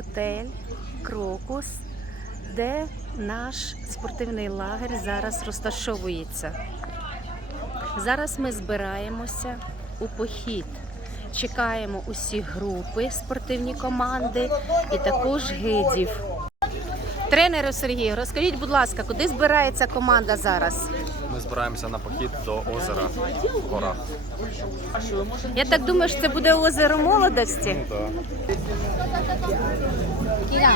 готель Крокус, де наш спортивний лагерь зараз розташовується. Зараз ми збираємося у похід. Чекаємо усі групи, спортивні команди і також гидів. Тренеру Сергію, розкажіть, будь ласка, куди збирається команда зараз? Ми збираємося на похід до озера в горах. Я так думаю, що це буде озеро молодості. Киря,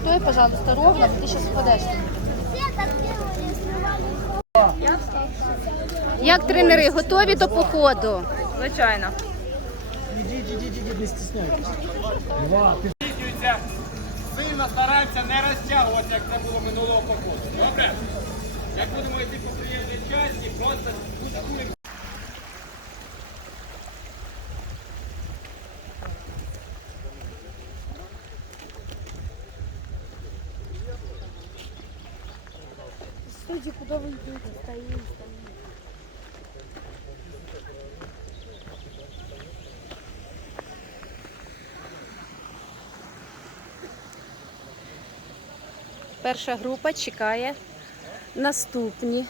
стой, пожалуйста, ровно, ты сейчас упадешь. Як тренери готові до походу? Звичайно. Здійснюється сильно стараємося не розтягувати, як це було минулого походу. Добре? Як будемо йти по приємній часті, просто будемо. Перша група чекає наступні.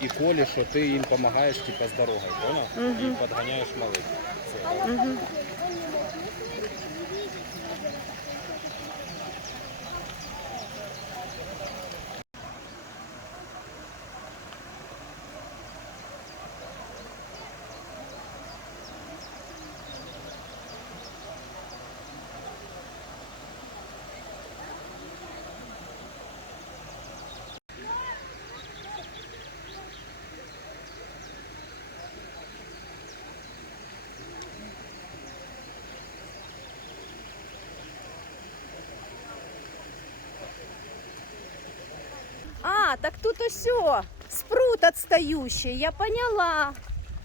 І колі, що ти їм допомагаєш типу, з дорогою, понял? І підганяєш малих. А, так тут осьо, спрут отстающий, я поняла.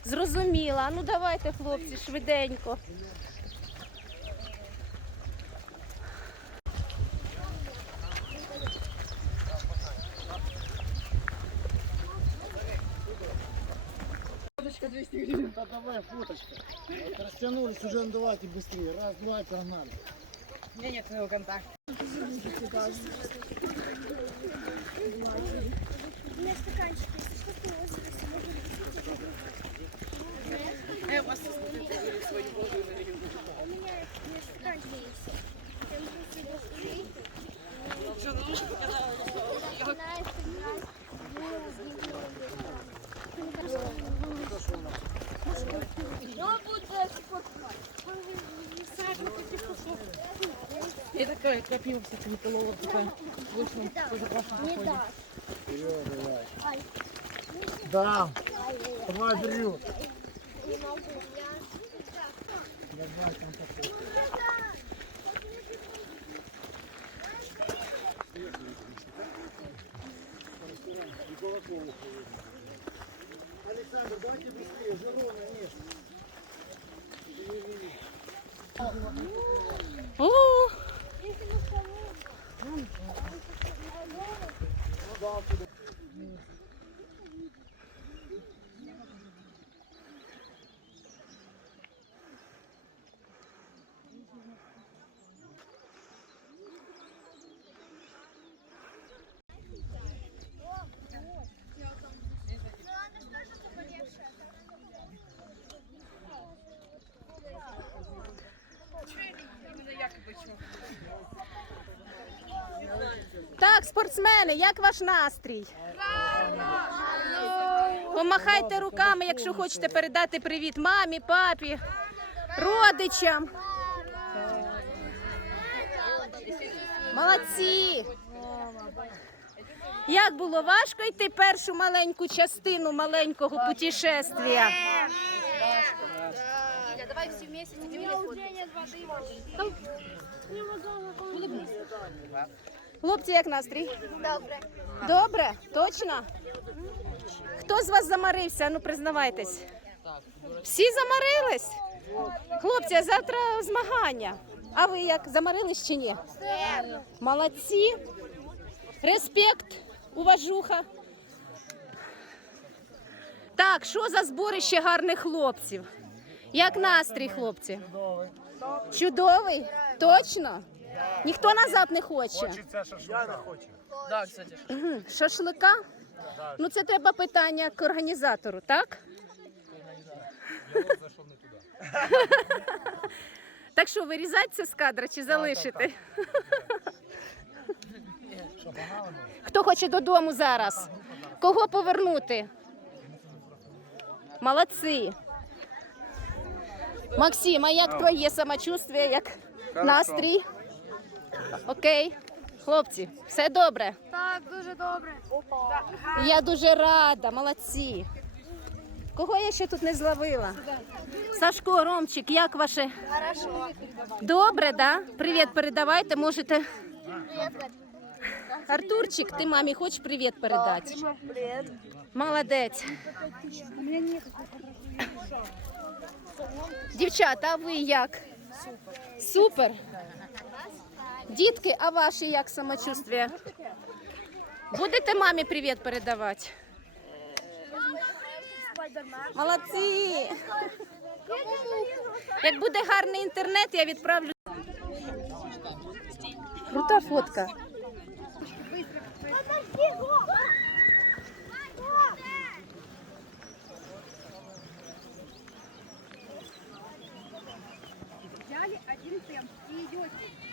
Зрозуміла. Ну давайте, хлопці, швиденько. Да давай фоточка. Вот растянулись уже, ну давайте быстрее. Раз, два, погнали. И такая крапива, кстати, Николова такая. Вышла тоже классно походит. Да. Давай, вперед. Давай, там такой. Александр, давайте быстрее, уже нет. Так, спортсмени, як ваш настрій? Помахайте руками, якщо хочете передати привіт мамі, папі, родичам. Молодці! Як було важко йти першу маленьку частину маленького путешествия? Давай все вместе Хлопці, як настрій? Добре. Добре? Точно? Хто з вас замарився? Ну признавайтесь. Всі замарились? Хлопці, а завтра змагання. А ви як замарились чи ні? Молодці. Респект, уважуха. Так, що за зборище гарних хлопців? Як настрій, хлопці? Чудовий. Чудовий? Точно? Ніхто назад не хоче. Да, кстати. Мгм. Шашлика? Ну це треба питання к організатору, так? Так що, вирізати це з кадра чи залишити? Хто хоче додому зараз? Кого повернути? Молодці. Максим, а як твоє самочувствие, як настрій? Окей. Хлопці, все добре? Так, дуже добре. Я дуже рада, молодці. Кого я ще тут не зловила? Сашко, Ромчик, як ваше? Хорошо. Добре, да? Привіт передавайте, можете. Артурчик, ти мамі хочеш привіт передати? Привет. Молодець. Дівчата, а ви як? Супер. Дітки, а ваші як самочувствие? Будете мамі привіт передавати? Молодці! Як буде гарний інтернет, я відправлю. Крута фотка. Взяли один темп и идете.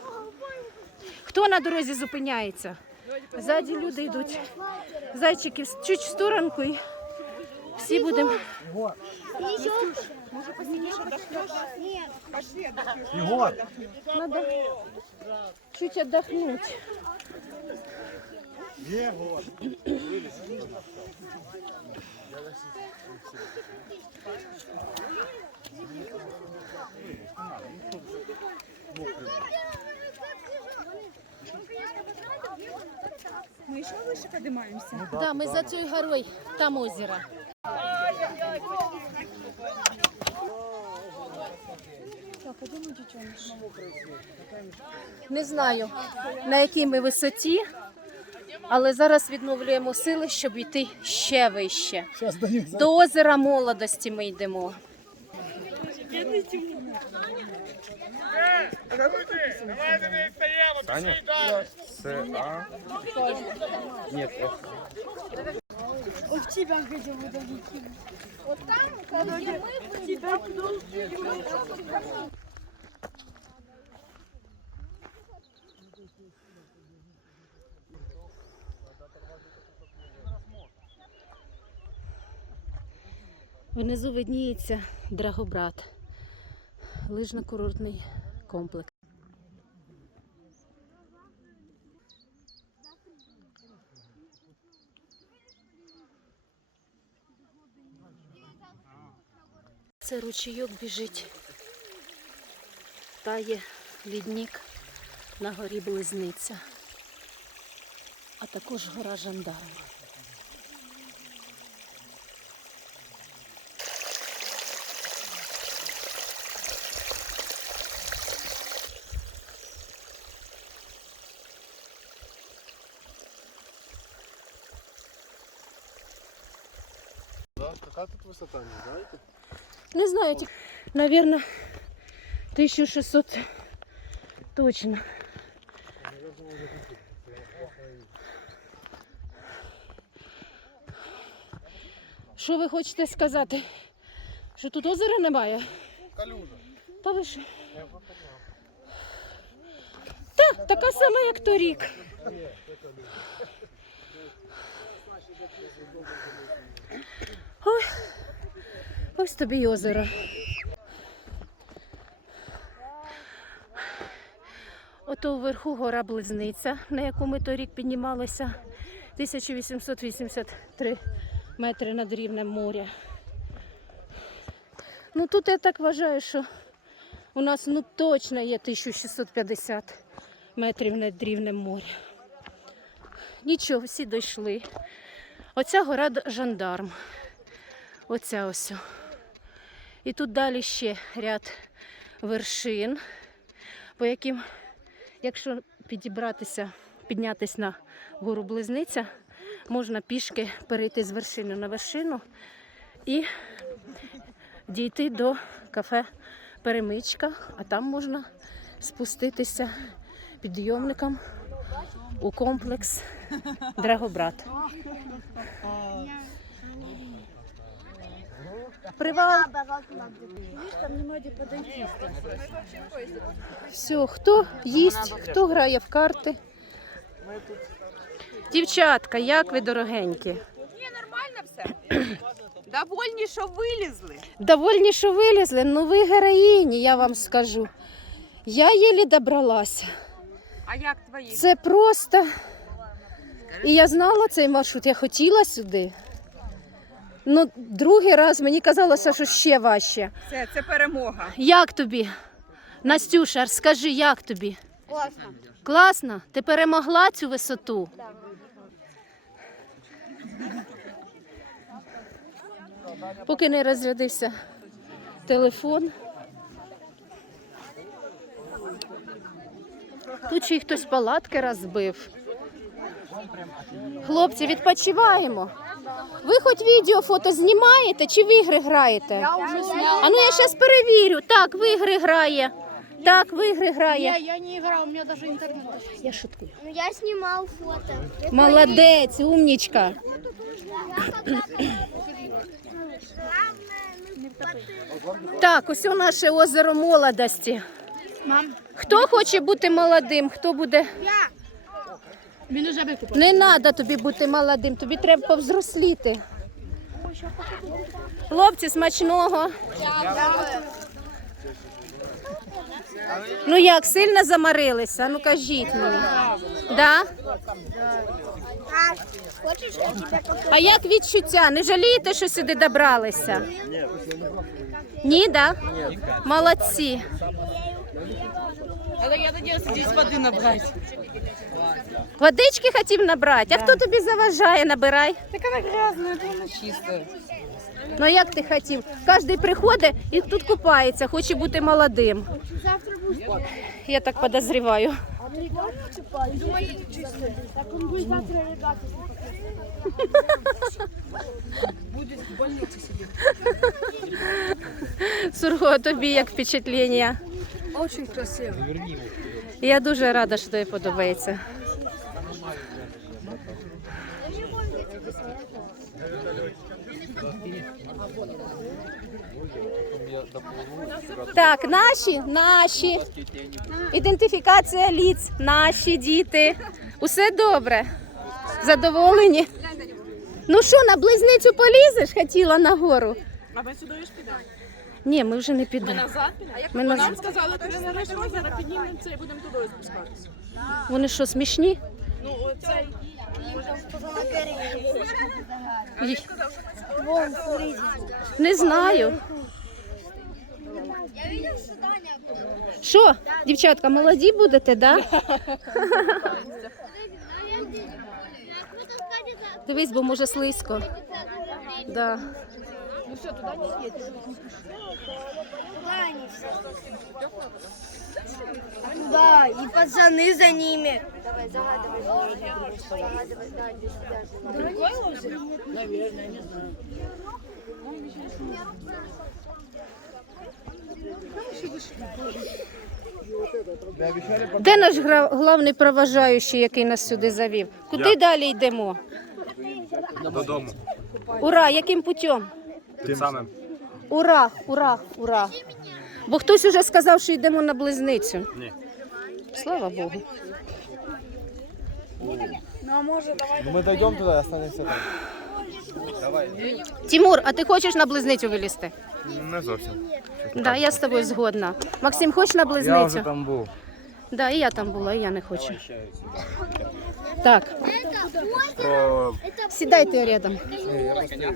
Хто на дорозі зупиняється? Ззаді люди йдуть. Зайчики чуть в сторонку і всі будемо. Надо чуть отдохнуть. Поднимаемся. Да, ми за цією горою, там озеро. Не знаю, на якій ми висоті, але зараз відновлюємо сили, щоб йти ще вище. До озера молодості ми йдемо. Саня? С, А? Нет, С. В тебя хотел. Вот там, где мы тебя Внизу видніється Драгобрат, лижно-курортний комплекс. Це ручейок біжить, тає лідник на горі Близниця, а також гора Жандарм. Да? Высота, не знаете? Не знаю, тільки, наверное, 1600 точно. Що ви хочете сказати? Що тут озера немає? Калюжа. Та ви що? Та, така сама, як торік. Ой, ось тобі й озеро. Ото вверху гора Близниця, на яку ми торік піднімалися. 1883 метри над рівнем моря. Ну тут я так вважаю, що у нас ну точно є 1650 метрів над рівнем моря. Нічого, всі дійшли. Оця гора жандарм. Оця ось. І тут далі ще ряд вершин, по яким, якщо підібратися, піднятися на гору Близниця, можна пішки перейти з вершини на вершину і дійти до кафе Перемичка, а там можна спуститися підйомником у комплекс Драгобрат. Привал. Все, хто їсть, хто грає в карти. Дівчатка, як ви дорогенькі? нормально Довольні, що вилізли. Довольні, що вилізли, ну ви героїні, я вам скажу. Я єлі добралася. А як твої? Це просто. І я знала цей маршрут, я хотіла сюди. Ну, другий раз мені казалося, що ще важче. Це, це перемога. Як тобі? Настюша, скажи, як тобі? Классно. Класно? Ти перемогла цю висоту? Поки не розрядився телефон. Тут ще й хтось палатки розбив. Хлопці, відпочиваємо. Ви хоч відео, фото знімаєте чи в ігри граєте? Я. А ну я зараз перевірю. Так, в ігри грає. Так, в ігри грає. я не играл, у меня даже интернет. Я шуткую. Ну я снимал фото. Молодець, умнічка. Так, ось у наше озеро молодості. Мам, Хто хоче бути молодим, хто буде. він уже. Не треба тобі бути молодим, тобі треба повзросліти. Хлопці, смачного. Ну як, сильно замарилися? Ну кажіть мені. Да? А як відчуття? Не жалієте, що сюди добралися? Ні, да? Молодці. Але я надіюся здесь води набрати. Водички хотів набрати. А хто тобі заважає? Набирай. Так вона грязна, вона чиста. Ну як ти хотів? Кожен приходить і тут купається, хоче бути молодим. Завтра будеш. Я так подозріваю. Думаю, чисто. Так он будет завтра ребята. Сурго, тобі як впечатлення? Очень красиво. Я дуже рада, що тобі подобається. Так, наші, наші. Ідентифікація ліц, наші діти. Усе добре. Задоволені? Ну що, на близницю полізеш? Хотіла нагору. А ми сюди ж підемо. Ні, ми вже не підемо. Назад? Ми Нам назад. сказали, ти не зараз піднімемося і будемо туди спускатися. Вони що, смішні? Ну, оцей. Не знаю. Що, дівчатка, молоді будете, да? Дивись, бо може слизько. Да. Да, и пацаны за ними. Давай, загадывай. Загадывай, да, иди сюда. Де наш гра- главний проважаючий, який нас сюди завів? Куди далі йдемо? Додому. Ура, яким путем? Тим самим. Ура, ура, ура. Бо хтось уже сказав, що йдемо на близницю. Ні. Слава Богу. Мы дойдем туда и останемся там. Тимур, а ти хочеш на близницю вилізти? Не зовсім. Да, я з тобою згодна. Максим, хочеш на близницю? там был. Да, і я там була, і я не хочу. Так, Про сідайте рядом. швидко.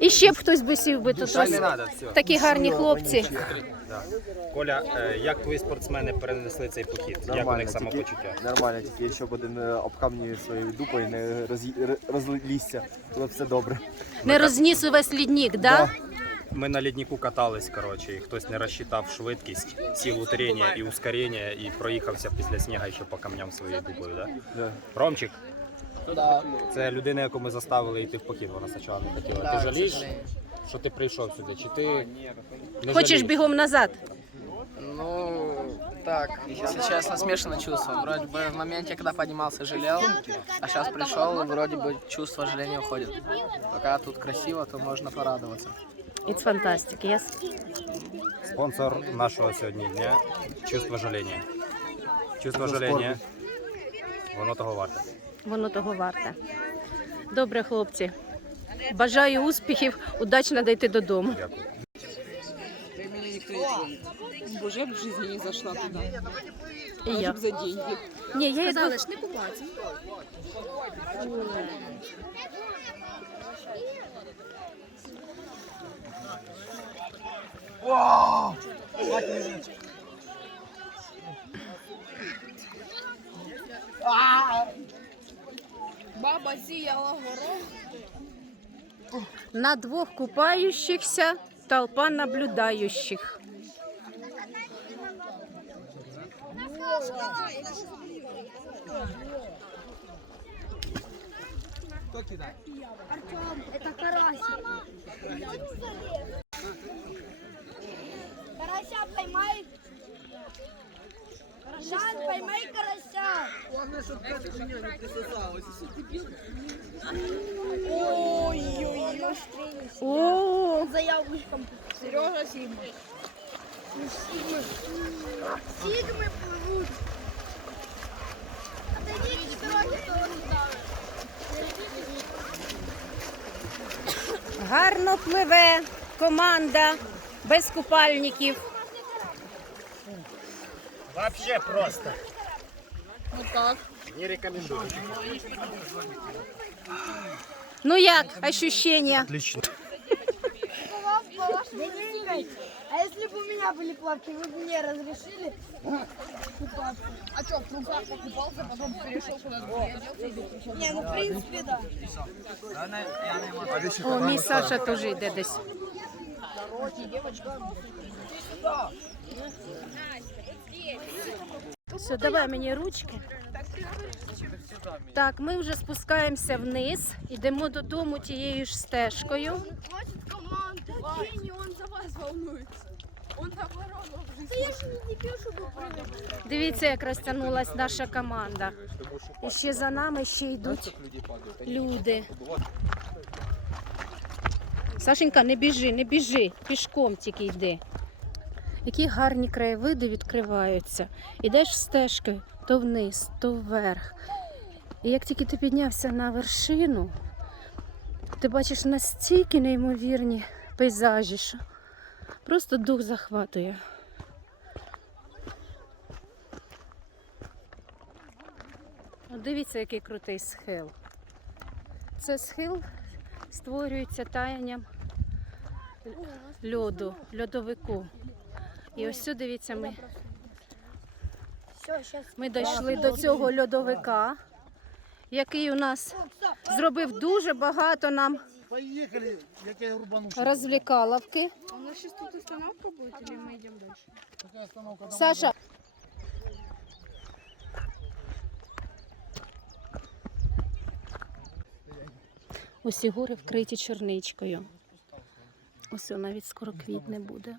І ще б хтось би сів би тут. ось. Такі гарні хлопці. Коля, е, як твої спортсмени перенесли цей похід? як у Нормально, них тільки- самопочуття? Нормально, тільки щоб один е, об камні своєю дупою не розлізся, то все добре. Не розніс увесь ліднік, да? Ми на ліднику катались, коротше, і хтось не розчитав швидкість, силу трення і ускорення, і проїхався після снігу ще по камням своєю дупою, да? Да. Ромчик, це людина, яку ми заставили йти в похід, вона спочатку не хотіла. ти жалієш, що ти прийшов сюди? Чи ти не Хочеш жалієш? бігом назад? Ну, так, если честно, смешанное чувство. Вроде бы в моменте, когда поднимался, жалел, а сейчас пришел, и вроде бы чувство жаления уходит. Пока тут красиво, то можно порадоваться. It's fantastic, yes? Спонсор нашого сьогодні дня чувство жаління. Чувство жаління. Воно того варте. Воно того варте. Добре, хлопці. Бажаю успіхів, удачно дійти додому. Дякую. Боже, я б в жизни не зашла туда. І я. Б за деньги. Ні, я йду. не Баба зіяла. На двох купающихся толпа наблюдающих. Артем, это карась. Карася поймай. Жан, поймай карася. Ой-ой-ой. О, За яблочком. Сережа Сігма. Сигмы плывут. Отойдите с дороги, кто вас гарно пливе команда без купальників. Вообще просто. Ну как? Не рекомендую. Ну як, ощущення? Отлично. А если бы у меня были плавки, вы бы мне разрешили? А что, в трусах покупался, потом перешел куда-то? Не, ну в принципе да. О, мій Саша теж йде десь. Все, давай мені ручки. Так, ми вже спускаємося вниз, йдемо додому тією ж стежкою. Хватит команды. Деньги, он за вас волнуется. Он наоборот. Да я же не дебил, чтобы прыгать. Дивіться, як розтягнулась наша команда. І ще за нами ще йдуть люди. Сашенька, не біжи, не біжи, пішком тільки йди. Які гарні краєвиди відкриваються. Ідеш стежкою то вниз, то вверх. І як тільки ти піднявся на вершину, ти бачиш настільки неймовірні пейзажі, що просто дух захватує. Дивіться, який крутий схил. Це схил створюється таянням льоду, льодовику. І ось сюди, дивіться, ми, ми дійшли до цього льодовика, який у нас зробив дуже багато нам розвлікаловки. У нас тут остановка дальше? Така остановка. там Саша. Усі гори вкриті черничкою. Ось навіть скоро квітне буде.